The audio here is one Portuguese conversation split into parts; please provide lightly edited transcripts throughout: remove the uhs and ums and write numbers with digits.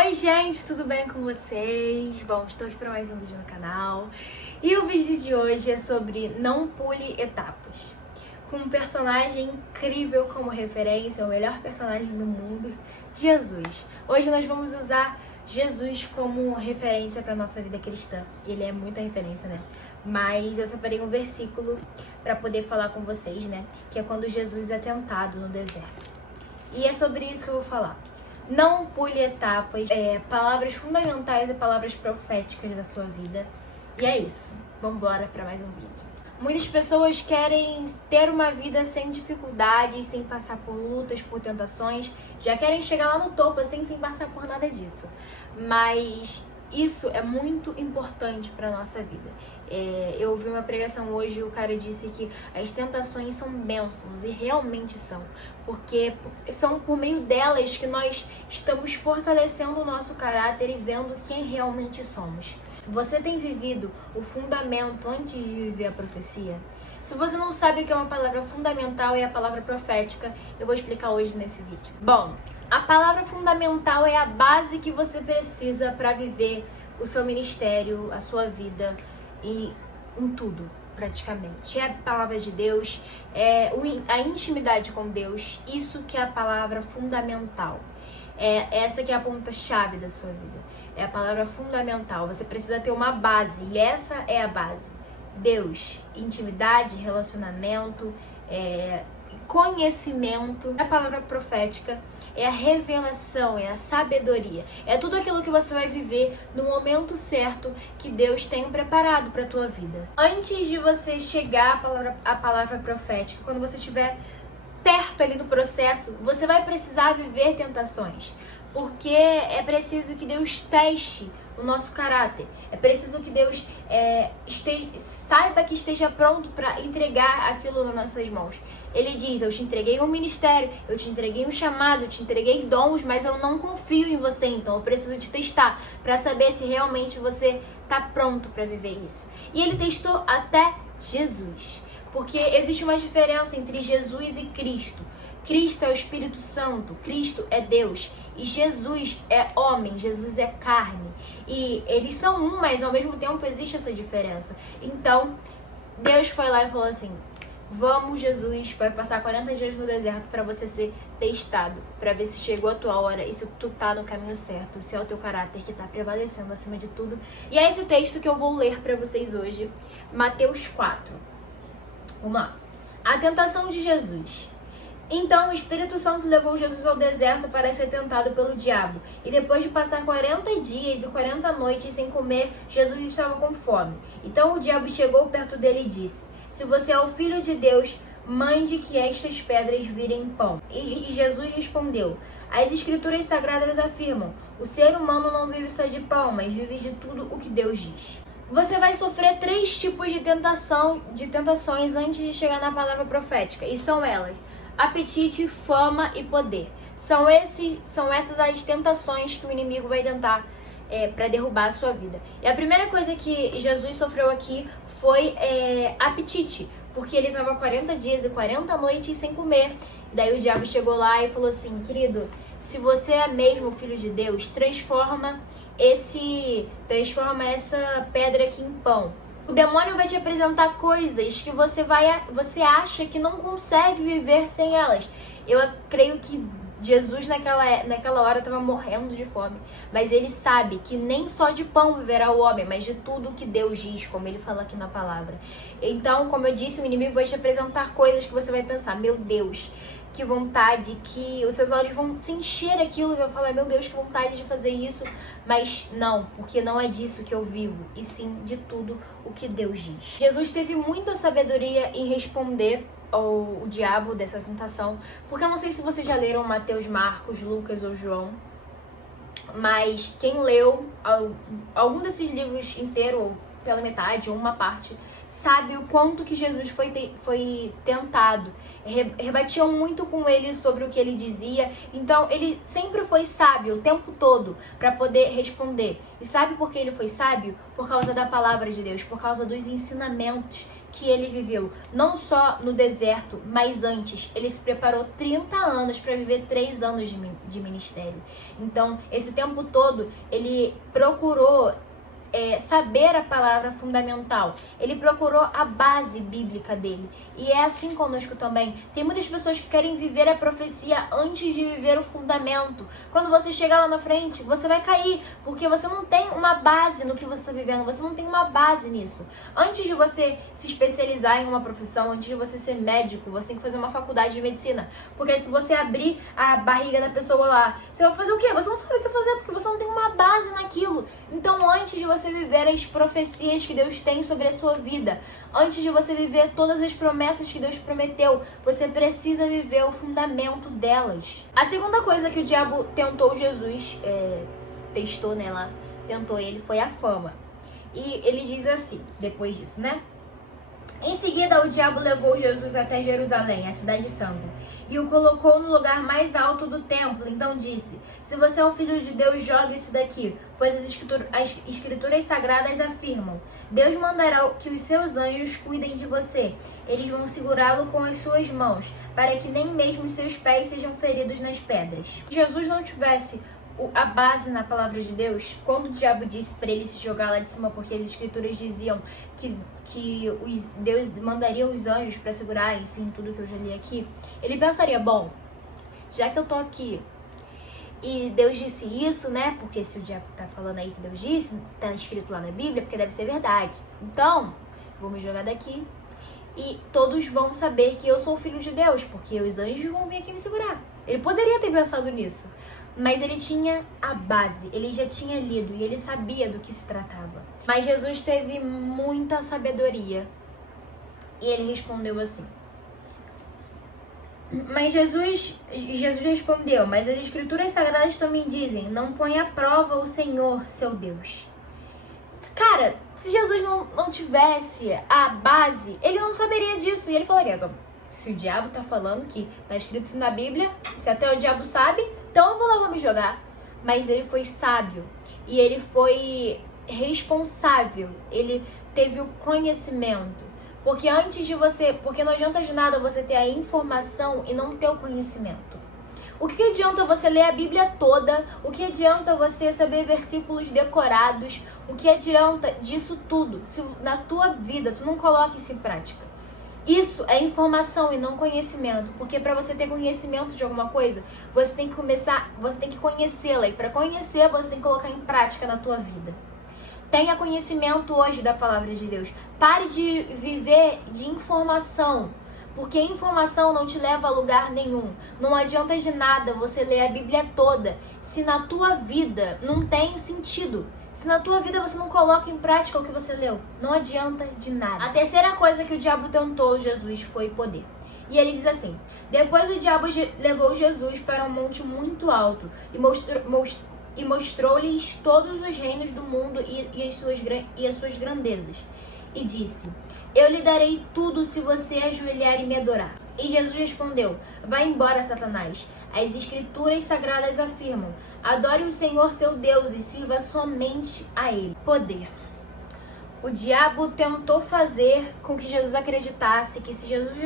Oi gente, tudo bem com vocês? Bom, estou aqui para mais um vídeo no canal. E o vídeo de hoje é sobre não pule etapas. Com um personagem incrível como referência, o melhor personagem do mundo, Jesus. Hoje nós vamos usar Jesus como referência para nossa vida cristã. Ele é muita referência, né? Mas eu separei um versículo para poder falar com vocês, né? Que é quando Jesus é tentado no deserto. E é sobre isso que eu vou falar. Não pule etapas, palavras fundamentais e palavras proféticas da sua vida. E é isso. Vamos embora para mais um vídeo. Muitas pessoas querem ter uma vida sem dificuldades, sem passar por lutas, por tentações. Já querem chegar lá no topo assim, sem passar por nada disso. Mas isso é muito importante para nossa vida. Eu ouvi uma pregação hoje e o cara disse que as tentações são bênçãos, e realmente são. Porque são por meio delas que nós estamos fortalecendo o nosso caráter e vendo quem realmente somos. Você tem vivido o fundamento antes de viver a profecia? Se você não sabe o que é uma palavra fundamental e a palavra profética, eu vou explicar hoje nesse vídeo. Bom, a palavra fundamental é a base que você precisa para viver o seu ministério, a sua vida e em tudo, praticamente. É a palavra de Deus, a intimidade com Deus, isso que é a palavra fundamental. Essa que é a ponta-chave da sua vida. É a palavra fundamental. Você precisa ter uma base e essa é a base. Deus, intimidade, relacionamento, conhecimento. A palavra profética é a revelação, é a sabedoria. É tudo aquilo que você vai viver no momento certo que Deus tem preparado para a tua vida. Antes de você chegar à palavra profética, quando você estiver perto ali do processo, você vai precisar viver tentações. Porque é preciso que Deus teste o nosso caráter. É preciso que Deus saiba que esteja pronto para entregar aquilo nas nossas mãos. Ele diz: eu te entreguei um ministério, eu te entreguei um chamado, eu te entreguei dons, mas eu não confio em você, então eu preciso te testar para saber se realmente você está pronto para viver isso. E ele testou até Jesus, porque existe uma diferença entre Jesus e Cristo. Cristo é o Espírito Santo, Cristo é Deus e Jesus é homem, Jesus é carne. E eles são um, mas ao mesmo tempo existe essa diferença. Então, Deus foi lá e falou assim: vamos, Jesus, vai passar 40 dias no deserto para você ser testado, para ver se chegou a tua hora e se tu tá no caminho certo, se é o teu caráter que tá prevalecendo acima de tudo. E é esse texto que eu vou ler para vocês hoje, Mateus 4. Vamos lá. A tentação de Jesus. Então o Espírito Santo levou Jesus ao deserto para ser tentado pelo diabo. E depois de passar 40 dias e 40 noites sem comer, Jesus estava com fome. Então o diabo chegou perto dele e disse: se você é o Filho de Deus, mande que estas pedras virem pão. E Jesus respondeu: as Escrituras Sagradas afirmam: o ser humano não vive só de pão, mas vive de tudo o que Deus diz. Você vai sofrer 3 tipos de tentações antes de chegar na palavra profética. E são elas: apetite, fama e poder. São essas as tentações que o inimigo vai tentar para derrubar a sua vida. E a primeira coisa que Jesus sofreu aqui foi apetite, porque ele estava 40 dias e 40 noites sem comer. Daí o diabo chegou lá e falou assim: querido, se você é mesmo o Filho de Deus, transforma essa pedra aqui em pão. O demônio vai te apresentar coisas que você acha que não consegue viver sem elas. Eu creio que Jesus naquela hora estava morrendo de fome. Mas ele sabe que nem só de pão viverá o homem, mas de tudo que Deus diz, como ele fala aqui na palavra. Então, como eu disse, o inimigo vai te apresentar coisas que você vai pensar: meu Deus, que vontade, que os seus olhos vão se encher aquilo e vão falar: meu Deus, que vontade de fazer isso. Mas não, porque não é disso que eu vivo, e sim de tudo o que Deus diz. Jesus teve muita sabedoria em responder ao diabo dessa tentação, porque eu não sei se vocês já leram Mateus, Marcos, Lucas ou João, mas quem leu algum desses livros inteiro, ou pela metade, ou uma parte, sabe o quanto que Jesus foi tentado. Rebatiam muito com ele sobre o que ele dizia. Então ele sempre foi sábio o tempo todo para poder responder. E sabe por que ele foi sábio? Por causa da palavra de Deus, por causa dos ensinamentos que ele viveu, não só no deserto, mas antes. Ele se preparou 30 anos para viver 3 anos de ministério. Então, esse tempo todo, ele procurou saber a palavra fundamental. Ele procurou a base bíblica dele. E é assim conosco também. Tem muitas pessoas que querem viver a profecia antes de viver o fundamento. Quando você chegar lá na frente, você vai cair, porque você não tem uma base no que você está vivendo, você não tem uma base nisso. Antes de você se especializar em uma profissão, antes de você ser médico, você tem que fazer uma faculdade de medicina. Porque se você abrir a barriga da pessoa lá, você vai fazer o quê? Você não sabe o que fazer, porque você não tem uma base naquilo. Então, antes de você viver as profecias que Deus tem sobre a sua vida, antes de você viver todas as promessas que Deus prometeu, você precisa viver o fundamento delas. A segunda coisa que o diabo tentou Jesus, testou, né, lá, tentou ele, foi a fama. E ele diz assim, depois disso, né? Em seguida, o diabo levou Jesus até Jerusalém, a cidade santa, e o colocou no lugar mais alto do templo. Então disse: se você é o filho de Deus, jogue isso daqui, pois as escrituras sagradas afirmam: Deus mandará que os seus anjos cuidem de você. Eles vão segurá-lo com as suas mãos, para que nem mesmo os seus pés sejam feridos nas pedras. Se Jesus não tivesse a base na palavra de Deus, quando o diabo disse para ele se jogar lá de cima, porque as escrituras diziam que Deus mandaria os anjos para segurar, enfim, tudo que eu já li aqui, ele pensaria: bom, já que eu tô aqui e Deus disse isso, né? Porque se o diabo tá falando aí que Deus disse, tá escrito lá na Bíblia, porque deve ser verdade. Então, vou me jogar daqui e todos vão saber que eu sou o filho de Deus, porque os anjos vão vir aqui me segurar. Ele poderia ter pensado nisso, mas ele tinha a base, ele já tinha lido e ele sabia do que se tratava. Mas Jesus teve muita sabedoria e ele respondeu assim. Mas Jesus respondeu: mas as escrituras sagradas também dizem: não põe à prova o Senhor, seu Deus. Cara, se Jesus não tivesse a base, ele não saberia disso. E ele falaria: se o diabo tá falando que tá escrito isso na Bíblia, se até o diabo sabe, então eu vou lá me jogar. Mas ele foi sábio e ele foi responsável, ele teve o conhecimento. Porque porque não adianta de nada você ter a informação e não ter o conhecimento. O que adianta você ler a Bíblia toda? O que adianta você saber versículos decorados? O que adianta disso tudo se na tua vida tu não coloca isso em prática? Isso é informação e não conhecimento, porque para você ter conhecimento de alguma coisa, você tem que conhecê-la, e para conhecer você tem que colocar em prática na tua vida. Tenha conhecimento hoje da palavra de Deus. Pare de viver de informação, porque informação não te leva a lugar nenhum. Não adianta de nada você ler a Bíblia toda se na tua vida não tem sentido. Se na tua vida você não coloca em prática o que você leu, não adianta de nada. A terceira coisa que o diabo tentou Jesus foi poder. E ele diz assim: depois o diabo levou Jesus para um monte muito alto e mostrou-lhes todos os reinos do mundo e as suas grandezas. E disse: eu lhe darei tudo se você ajoelhar e me adorar. E Jesus respondeu: vai embora, Satanás. As escrituras sagradas afirmam: adore o Senhor seu Deus e sirva somente a Ele. Poder. O diabo tentou fazer com que Jesus acreditasse que se Jesus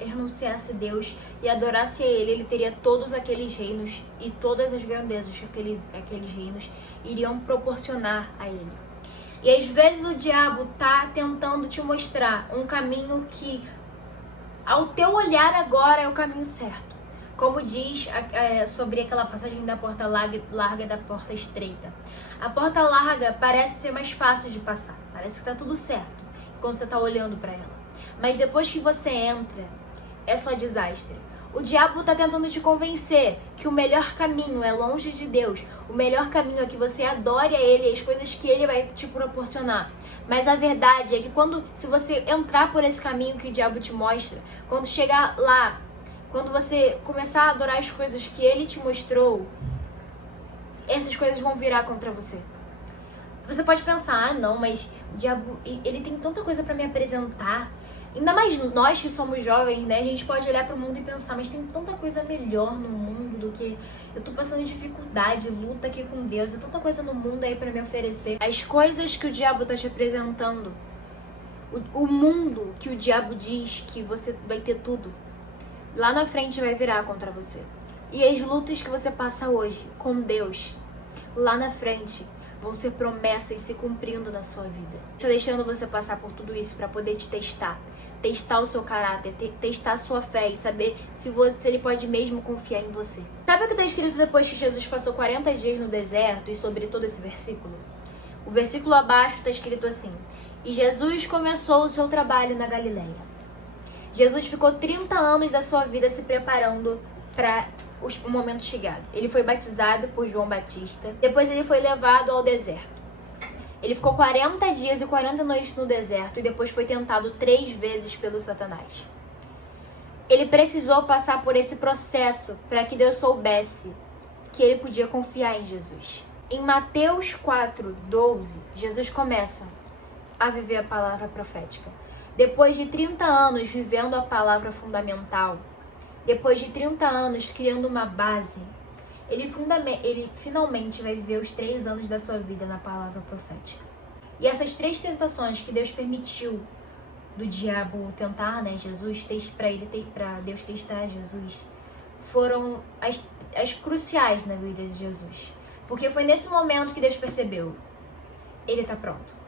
renunciasse a Deus e adorasse a Ele, ele teria todos aqueles reinos e todas as grandezas que aqueles reinos iriam proporcionar a Ele. E às vezes o diabo tá tentando te mostrar um caminho que, ao teu olhar agora, é o caminho certo. Como diz sobre aquela passagem da porta larga e da porta estreita. A porta larga parece ser mais fácil de passar. Parece que tá tudo certo quando você tá olhando para ela. Mas depois que você entra, é só desastre. O diabo tá tentando te convencer que o melhor caminho é longe de Deus. O melhor caminho é que você adore a Ele e as coisas que Ele vai te proporcionar. Mas a verdade é que se você entrar por esse caminho que o diabo te mostra, quando chegar lá, quando você começar a adorar as coisas que Ele te mostrou, essas coisas vão virar contra você. Você pode pensar: ah, não, mas o diabo, ele tem tanta coisa pra me apresentar. Ainda mais nós que somos jovens, né? A gente pode olhar pro mundo e pensar: mas tem tanta coisa melhor no mundo do que... eu tô passando dificuldade, luta aqui com Deus. Tem tanta coisa no mundo aí pra me oferecer. As coisas que o diabo tá te apresentando, O mundo que o diabo diz que você vai ter tudo, lá na frente vai virar contra você. E as lutas que você passa hoje com Deus, lá na frente, vão ser promessas se cumprindo na sua vida. Estou deixando você passar por tudo isso para poder te testar o seu caráter, testar a sua fé e saber se ele pode mesmo confiar em você. Sabe o que está escrito depois que Jesus passou 40 dias no deserto e sobre todo esse versículo? O versículo abaixo está escrito assim: e Jesus começou o seu trabalho na Galileia. Jesus ficou 30 anos da sua vida se preparando para o momento chegado. Ele foi batizado por João Batista, depois ele foi levado ao deserto. Ele ficou 40 dias e 40 noites no deserto e depois foi tentado 3 vezes pelo Satanás. Ele precisou passar por esse processo para que Deus soubesse que ele podia confiar em Jesus. Em Mateus 4:12, Jesus começa a viver a palavra profética. Depois de 30 anos vivendo a palavra fundamental, depois de 30 anos criando uma base, ele finalmente vai viver os 3 anos da sua vida na palavra profética. E essas 3 tentações que Deus permitiu do diabo tentar, Jesus, para Deus testar Jesus, foram as cruciais na vida de Jesus. Porque foi nesse momento que Deus percebeu: ele está pronto.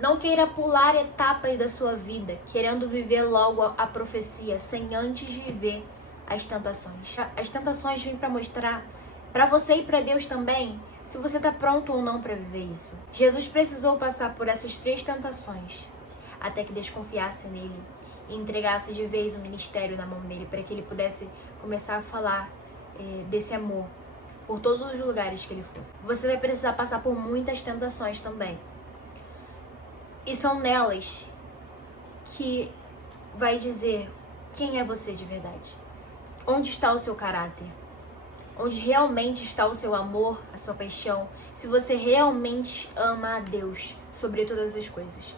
Não queira pular etapas da sua vida, querendo viver logo a profecia, sem antes viver as tentações. As tentações vêm para mostrar, para você e para Deus também, se você está pronto ou não para viver isso. Jesus precisou passar por essas 3 tentações, até que Deus confiasse nele e entregasse de vez o ministério na mão dele, para que ele pudesse começar a falar desse amor por todos os lugares que ele fosse. Você vai precisar passar por muitas tentações também. E são nelas que vai dizer quem é você de verdade. Onde está o seu caráter? Onde realmente está o seu amor, a sua paixão? Se você realmente ama a Deus sobre todas as coisas.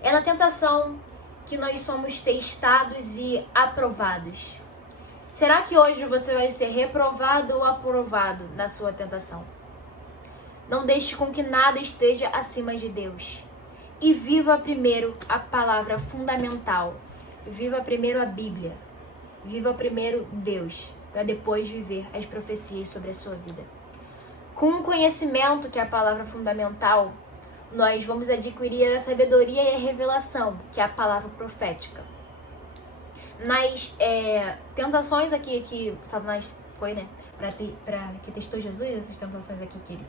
É na tentação que nós somos testados e aprovados. Será que hoje você vai ser reprovado ou aprovado na sua tentação? Não deixe com que nada esteja acima de Deus. E viva primeiro a palavra fundamental. Viva primeiro a Bíblia. Viva primeiro Deus, para depois viver as profecias sobre a sua vida. Com o conhecimento, que é a palavra fundamental, nós vamos adquirir a sabedoria e a revelação, que é a palavra profética. Nas tentações aqui que Satanás foi, que testou Jesus, essas tentações aqui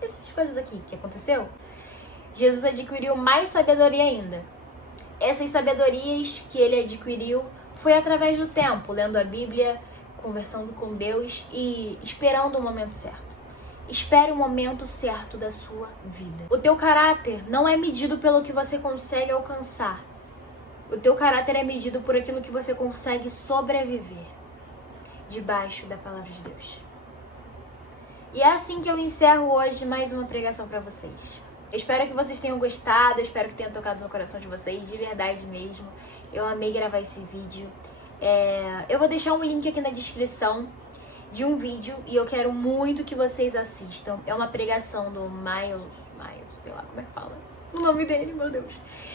essas coisas aqui que aconteceu, Jesus adquiriu mais sabedoria ainda. Essas sabedorias que ele adquiriu foi através do tempo, lendo a Bíblia, conversando com Deus e esperando o momento certo. Espere o momento certo da sua vida. O teu caráter não é medido pelo que você consegue alcançar. O teu caráter é medido por aquilo que você consegue sobreviver debaixo da palavra de Deus. E é assim que eu encerro hoje mais uma pregação para vocês. Eu espero que vocês tenham gostado, eu espero que tenha tocado no coração de vocês, de verdade mesmo. Eu amei gravar esse vídeo. Eu vou deixar um link aqui na descrição de um vídeo e eu quero muito que vocês assistam. É uma pregação do Miles, sei lá como é que fala o nome dele, meu Deus.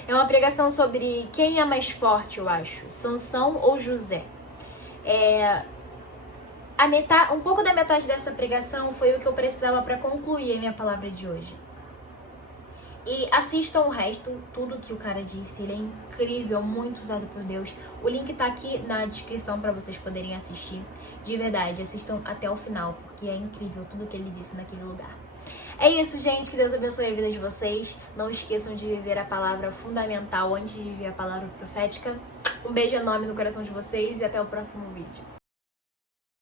É uma pregação sobre quem é mais forte, eu acho, Sansão ou José. Um pouco da metade dessa pregação foi o que eu precisava para concluir a minha palavra de hoje. E assistam o resto, tudo que o cara disse, ele é incrível, muito usado por Deus. O link tá aqui na descrição para vocês poderem assistir. De verdade, assistam até o final, porque é incrível tudo que ele disse naquele lugar. É isso, gente, que Deus abençoe a vida de vocês. Não esqueçam de viver a palavra fundamental antes de viver a palavra profética. Um beijo enorme no coração de vocês e até o próximo vídeo.